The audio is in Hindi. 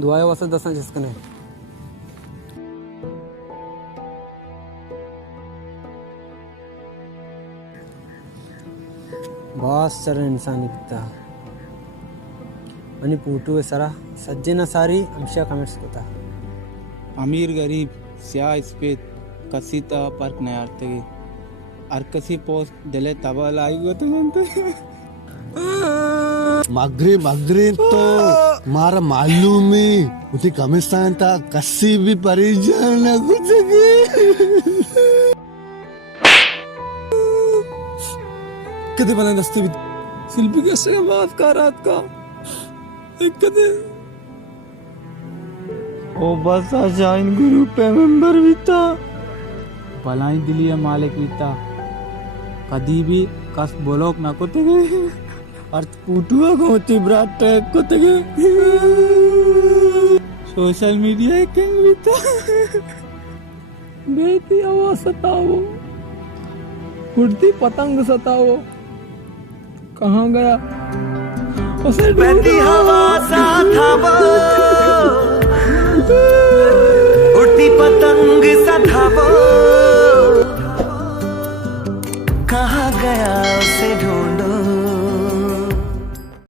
दुआया वसत दसा जिसकने बॉस सर इंसान इकता मनी पूटू सरा सज्जन सारी अंशा कमेंट्स कोता अमीर गरीब स्या स्पेद कसीता पर्क नयारते अर्कसी पोस्ट दिले तबल आई गो तो मगरी तो मारा मालूम ही उठी कमिस्तान था कसी भी परिजन न कुछ कदे बना दस्ते शिल्पी कैसे माफ का रात का एक कदे ओ बस आशाइन गुरु पे मेंबर बीता भलाई दिलिए मालिक बीता कदी भी कस बोलोक ना को तेगे अर्थ पुटुआ को तिब्राट टैग को तेगे सोशल मीडिया किंग बीता बेटी आवाज सताओ उड़ती पतंग सताओ कहाँ गया उसे बहती हवा